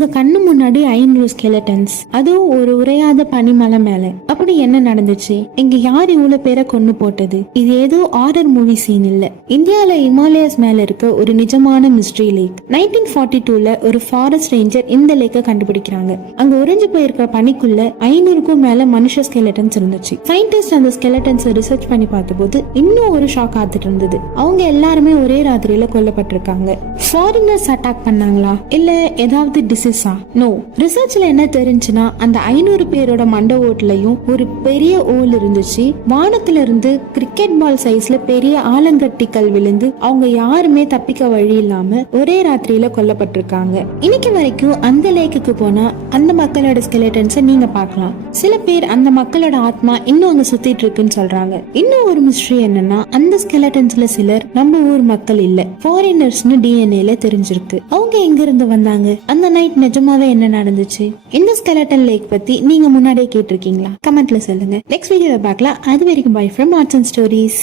அவங்க கண்ணு முன்னாடி 500 ஸ்கெலட்டன்ஸ், அதுவும் ஒரு உரையாத பனிமலை மேல. அப்படி என்ன நடந்துச்சு? இங்க யார் இவ்வளவு பேரை கொண்டு போட்டது? இது ஏதோ ஆரர் மூவி சீன் இல்ல. இந்தியால இமாலயஸ் மேல இருக்க ஒரு நிஜமான மிஸ்ட்ரி லேக். 1942ல ஒரு ஃபாரஸ்ட் ரேஞ்சர் இந்த லேக்க கண்டுபிடிக்கிறாங்க. அங்க உறைஞ்சு போயிருக்கிற பனிக்குள்ள 500க்கும் மேல மனுஷ ஸ்கெலட்டன்ஸ் இருந்துச்சு. சயின்டிஸ்ட் அந்த ஸ்கெலட்டன்ஸ் ரிசர்ச் பண்ணி பார்த்தபோது இன்னும் ஒரு ஷாக் ஆத்துட்டு இருந்தது. அவங்க எல்லாருமே ஒரே ராத்திரியில கொல்லப்பட்டிருக்காங்க. ஃபாரினர்ஸ் அட்டாக் பண்ணாங்களா இல்ல ஏதாவது டிசீஸா? நோ. ரிசர்ச்ல என்ன தெரிஞ்சுன்னா அந்த 500 பேரோட மண்ட ஓட்டுலயும் ஒரு பெரிய ஓல் இருந்துச்சு. வானத்துல இருந்து கிரிக்கெட் பால் சைஸ்ல பெரிய ஆலங்கட்டிகள் விழுந்து அவங்க யாருமே தப்பிக்க வழி இல்லாம ஒரே ராத்திரியில கொல்லப்பட்டிருக்காங்க. இன்னைக்கு வரைக்கும் அந்த லேக்குக்கு போனா அந்த மக்களோட ஸ்கெலட்டன்ஸை நீங்க பார்க்கலாம். சில பேர் அந்த மக்களோட ஆத்மா இன்னும் அங்க சுத்திட்டு இருக்குன்னு சொல்றாங்க. இன்னும் ஒரு மிஸ்ட்ரி என்னன்னா அந்த ஸ்கெலட்டன்ஸ்ல சிலர் நம்ம ஊர் மக்கள் இல்ல, ஃபாரினர்ஸ்னு டிஎன்ஏல தெரிஞ்சிருக்கு. அவங்க எங்க இருந்து வந்தாங்க? அந்த நைட் நிஜமாவே என்ன நடந்துச்சு? இந்த ஸ்கெலட்டன் லேக் பத்தி நீங்க முன்னாடியே கேட்டிருக்கீங்களா? கமெண்ட்ல சொல்லுங்க. நெக்ஸ்ட் வீடியோல பார்க்கலாம். அது வரைக்கும் by from arts and stories.